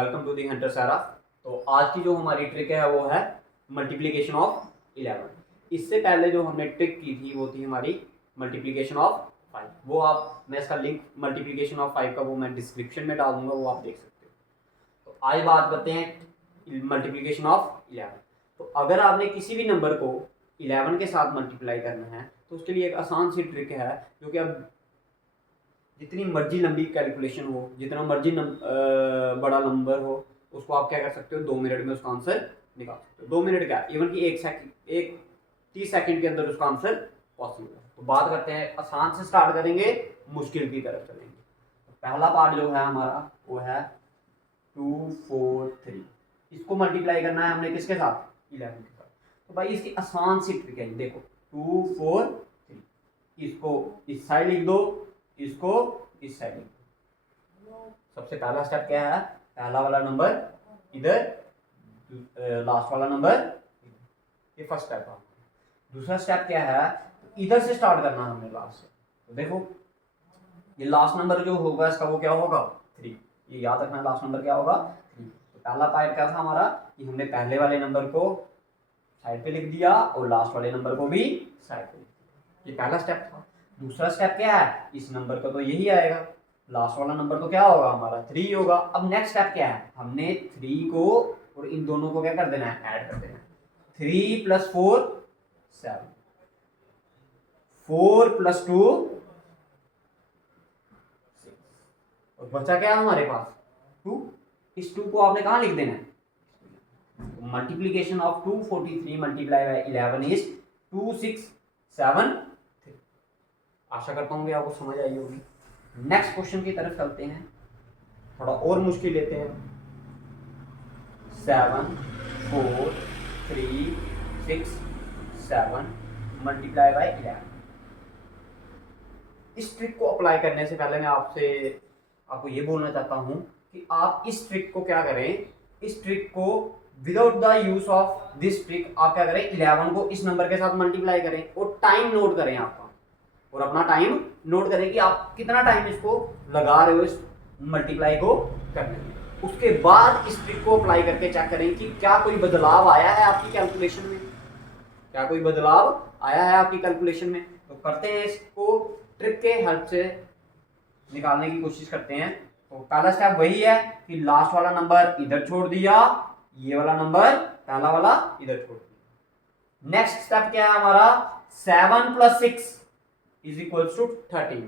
Welcome to the Hunter सारा। तो आज की जो हमारी ट्रिक है वो है मल्टीप्लिकेशन ऑफ 11। इससे पहले जो हमने ट्रिक की थी वो थी हमारी मल्टीप्लिकेशन ऑफ 5। वो मैं इसका लिंक मल्टीप्लिकेशन ऑफ 5 का वो मैं डिस्क्रिप्शन में डाल दूंगा, वो आप देख सकते हो। तो आज बात करते हैं मल्टीप्लिकेशन ऑफ 11। तो अगर आपने किसी भी नंबर को 11 के साथ मल्टीप्लाई करना है तो उसके लिए एक आसान सी ट्रिक है, जो कि अब जितनी मर्जी लंबी कैलकुलेशन हो, जितना मर्जी बड़ा नंबर हो, उसको आप क्या कर सकते हो, 2 मिनट में उसका आंसर निकाल सकते हो। 2 मिनट क्या, इवन कि 30 सेकंड के अंदर उसका आंसर पॉसिबल है। तो बात करते हैं, आसान से स्टार्ट करेंगे, मुश्किल की तरफ चलेंगे। तो पहला पार्ट जो है हमारा वो है 2 4 3। इसको मल्टीप्लाई करना है हमने किसके साथ, 11 के साथ। तो भाई इसकी आसान सी ट्रिक है, देखो 2 4 3, इसको इस साइड लिख दो, इसको इस साइड लिख दो। सबसे पहला स्टेप क्या है, पहला वाला नंबर इधर, लास्ट वाला नंबर, ये फर्स्ट स्टेप है। दूसरा स्टेप क्या है, इधर से स्टार्ट करना है हमने लास्ट से। तो देखो ये लास्ट नंबर जो होगा इसका वो क्या होगा, 3। ये याद रखना, लास्ट नंबर क्या होगा, 3। तो पहला पार्ट क्या था हमारा कि हमने पहले वाले नंबर को साइड पे लिख दिया और लास्ट वाले नंबर को भी साइड पे लिख दिया। ये पहला स्टेप था। दूसरा स्टेप क्या है, इस नंबर का तो यही आएगा, लास्ट वाला नंबर तो क्या होगा हमारा 3 होगा। अब नेक्स्ट स्टेप क्या है, हमने 3 को और इन दोनों को क्या कर देना है, ऐड कर देना है। 3 + 4 7, 4 + 2 6, और बचा क्या हमारे पास 2। इस 2 को आपने कहाँ लिख देना है, multiplication of 243 multiply by 11 is 2 6 7 3। आशा करता हूँ कि आपको समझ आई होगी। नेक्स्ट क्वेश्चन की तरफ चलते हैं, थोड़ा और मुश्किल लेते हैं। 7 4 3 6 7 मल्टीप्लाई बाय 11। इस ट्रिक को अप्लाई करने से पहले मैं आपको ये बोलना चाहता हूं कि आप इस ट्रिक को क्या करें, इस ट्रिक को without the use of this trick आप क्या करें, 11 को इस नंबर के साथ मल्टीप्लाई करें और टाइम नोट करें आपका, और अपना टाइम नोट करें कि आप कितना टाइम इसको लगा रहे हो इस मल्टीप्लाई को करने में। उसके बाद इस ट्रिक को अप्लाई करके चेक करें कि क्या कोई बदलाव आया है आपकी कैलकुलेशन में, क्या कोई बदलाव आया है आपकी कैलकुलेशन में। तो करते हैं, इसको ट्रिक के हेल्प से निकालने की कोशिश करते हैं। तो पहला स्टेप वही है कि लास्ट वाला नंबर इधर छोड़ दिया, ये वाला नंबर पहला वाला इधर छोड़ दिया। नेक्स्ट स्टेप क्या है हमारा, 7 + 6 = 13।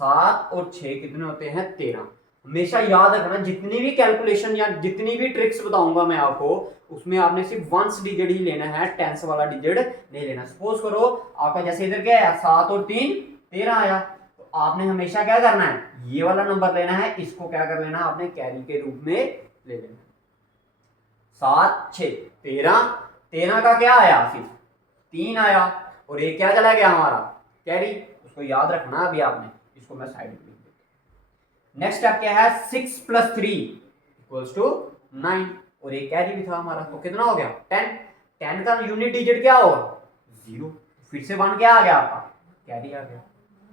7 और 6 कितने होते हैं, 13। हमेशा याद रखना, जितनी भी कैलकुलेशन या जितनी भी ट्रिक्स बताऊंगा मैं आपको, उसमें आपने सिर्फ 1 डिजिट ही लेना है, 10 वाला डिजिट नहीं लेना। सपोज करो आपका जैसे इधर क्या है, 7 और 3 13 आया, तो आपने हमेशा क्या करना है, ये वाला नंबर लेना है, इसको क्या कर लेना, आपने कैरी के रूप में ले लेना। 7 6 13, 13 का क्या आया, सिर्फ 3 आया, और ये क्या चला गया हमारा, कैरी। उसको याद रखना अभी आपने, इसको मैं साइड में लिख देता। नेक्स्ट स्टेप क्या है, 6 + 3 = 9, और ये कैरी भी था हमारा, तो कितना हो गया 10। 10 का यूनिट डिजिट क्या होगा, 0। फिर से 1 क्या आ गया आपका, कैरी आ गया।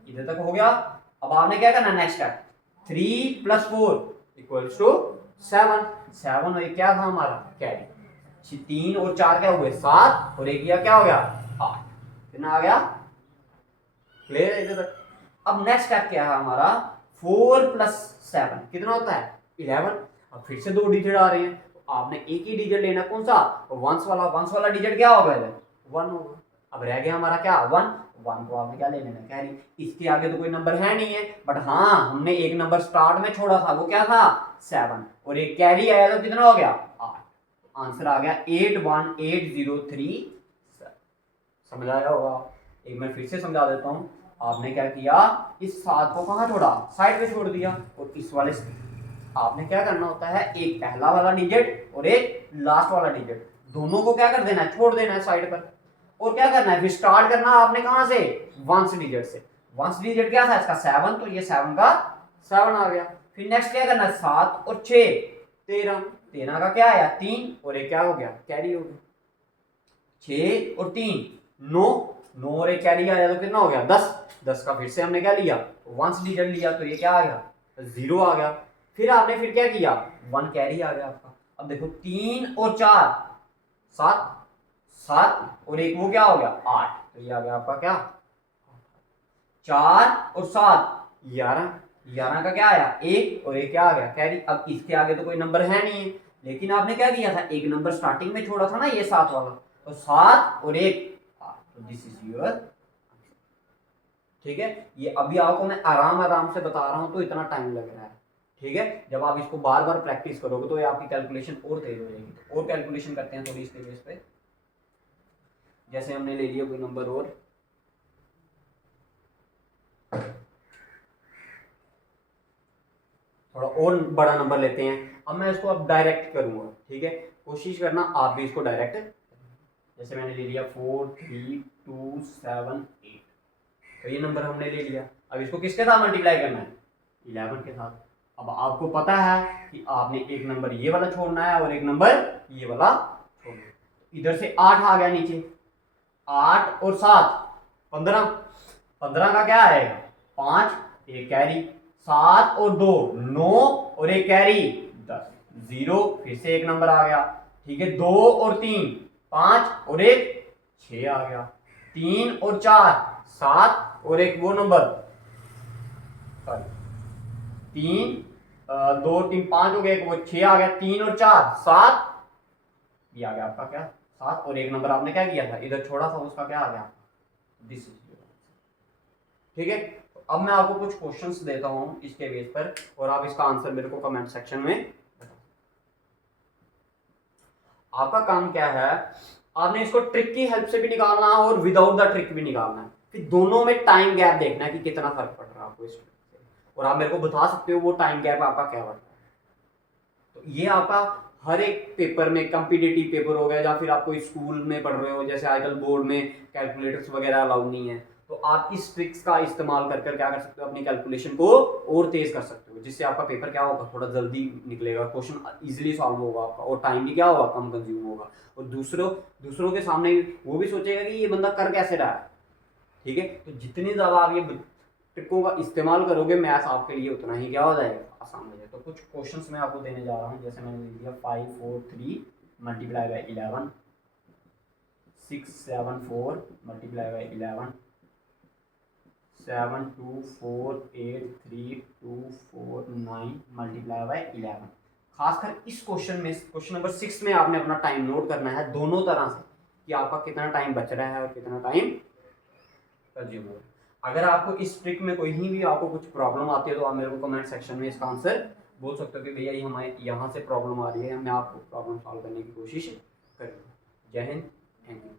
इधर तक हो गया। अब आपने क्या करना, नेक्स्ट स्टेप 3 + 4 = 7। 7 और क्या था हमारा, कैरी। 3 और 4 क्या हुए, 7, और एक क्या हो गया, 8। कितना आ गया, क्लियर है इधर तक। अब नेक्स्ट स्टेप क्या है हमारा, 4 + 7 कितना होता है, 11। अब फिर से 2 डिजिट आ रहे हैं, तो आपने एक ही डिजिट लेना, कौन सा, वंस वाला। वंस वाला डिजिट क्या होगा, 1 होगा। अब रह गया हमारा क्या, 1 को आपने क्या ले लेना, कैरी। इसके आगे तो कोई नंबर है नहीं है, बट हाँ हमने एक नंबर स्टार्ट में छोड़ा था, वो क्या था, 7, और एक कैरी आया तो कितना हो गया, 8। आंसर आ गया 81803। समझ आया होगा। एक मैं फिर से समझा देता हूं। आपने क्या किया, इस 7 को कहां छोड़ा, साइड पे छोड़ दिया, और इस वाले आपने क्या करना होता है, एक पहला वाला डिजिट और एक लास्ट वाला डिजिट, दोनों को क्या कर देना है, छोड़ देना है साइड पर। और क्या करना है, फिर स्टार्ट करना आपने कहां से, 1 डिजिट से। 1 डिजिट क्या था इसका, 7, तो ये 7 का 7 आ गया। फिर नेक्स्ट क्या करना है, 7 और 6 13। 13 का क्या आया, 3, और एक क्या हो गया, कैरी हो गया। 6 और 3 9, 9 और एक कैरी आया तो कितना हो गया, 10। 10 का फिर से हमने क्या लिया, 1 डिजिट लिया, तो ये क्या आ गया, 0 आ गया। फिर आपने फिर क्या किया, 1 कैरी आ गया आपका। अब देखो 3 और 4 7, 7 और 1 वो क्या हो गया 8, तो ये आ गया आपका क्या 4 और 7 11, 11 का क्या आया 1 और 1 क्या आ गया कैरी। अब इसके आगे तो कोई नंबर है नहीं है, लेकिन आपने क्या किया था एक नंबर स्टार्टिंग में छोड़ा था ना ये 7 वाला, तो 7 और 1 तो दिस इज योर। ठीक है, ये अभी आपको मैं आराम आराम से बता रहा हूं तो इतना टाइम लग रहा है। ठीक है, जब आप इसको बार बार प्रैक्टिस करोगे तो ये आपकी कैलकुलेशन और तेज हो जाएगी। तो और कैलकुलेशन करते हैं थोड़ी इसके बेस पे। जैसे हमने ले लिया कोई नंबर और थोड़ा और बड़ा नंबर लेते हैं। अब मैं इसको अब डायरेक्ट करूंगा। ठीक है, कोशिश करना आप भी इसको डायरेक्ट। जैसे मैंने ले लिया 4 3 2 7 8, तो ये नंबर हमने ले लिया। अब इसको किसके साथ मल्टीप्लाई करना है 11 के साथ। अब आपको पता है कि आपने एक नंबर ये वाला छोड़ना है और एक नंबर ये वाला छोड़ना है। इधर से 8 आ गया नीचे, 8 और 7 15, 15 का क्या आएगा 5 एक कैरी, 7 और 2 9 और एक कैरी 10 0, फिर से एक नंबर आ गया। ठीक है, 2 और 3 5 और एक 6 आ गया, 3 और 4 7 और एक वो नंबर सॉरी 3 2 3 5 हो गया, एक वो 6 आ गया, 3 और 4 7, ये आ गया आपका क्या 7 और एक नंबर आपने क्या किया था इधर छोड़ा था उसका क्या आ गया दिस इज। ठीक है, तो अब मैं आपको कुछ क्वेश्चंस देता हूं इसके बेस पर और आप इसका आंसर मेरे को कमेंट सेक्शन में बताओ। आपका काम क्या है, आपने इसको ट्रिक की हेल्प से भी निकालना है और विदाउट द ट्रिक भी निकालना है। फिर दोनों में टाइम गैप देखना है कि कितना फर्क पड़ रहा है आपको इस ट्रिक से, और आप मेरे को बता सकते हो वो टाइम गैप आपका क्या बढ़ रहा है। तो ये आपका हर एक पेपर में, कॉम्पिटिटिव पेपर हो गया या फिर आप कोई स्कूल में पढ़ रहे हो, जैसे आजकल बोर्ड में कैलकुलेटर्स वगैरह अलाउड नहीं है, तो आप इस ट्रिक्स का इस्तेमाल कर कर क्या कर सकते हो अपनी कैलकुलेशन को और तेज कर सकते हो, जिससे आपका पेपर क्या होगा थोड़ा जल्दी निकलेगा, क्वेश्चन इजीली सॉल्व होगा आपका और टाइम भी क्या होगा कम कंज्यूम होगा। और दूसरों के सामने वो भी सोचेगा कि ये बंदा कर कैसे रहा है। ठीक है, तो जितनी ज़्यादा आप ये ट्रिकों का इस्तेमाल करोगे मैथ्स आपके लिए उतना ही क्या हो जाएगा आसान हो जाएगा। तो कुछ क्वेश्चंस मैं आपको देने जा रहा हूँ। जैसे मैंने लिख दिया 5 4 3 multiply by 11, 6 7 4 multiply by 11, 7 2 4 8 3 2 4 9 multiply by 11। खासकर इस क्वेश्चन में, क्वेश्चन नंबर 6 में आपने अपना टाइम नोट करना है दोनों तरह से कि आपका कितना टाइम बच रहा है और कितना टाइम कंज्यूम हो रहा है। अगर आपको इस ट्रिक में कोई भी आपको कुछ प्रॉब्लम आती है तो आप मेरे को कमेंट सेक्शन में इसका आंसर बोल सकते हो कि भैया ये हमारे यहाँ से प्रॉब्लम आ रही है, मैं आपको प्रॉब्लम सॉल्व करने की कोशिश करूँगा। जय हिंद, थैंक यू।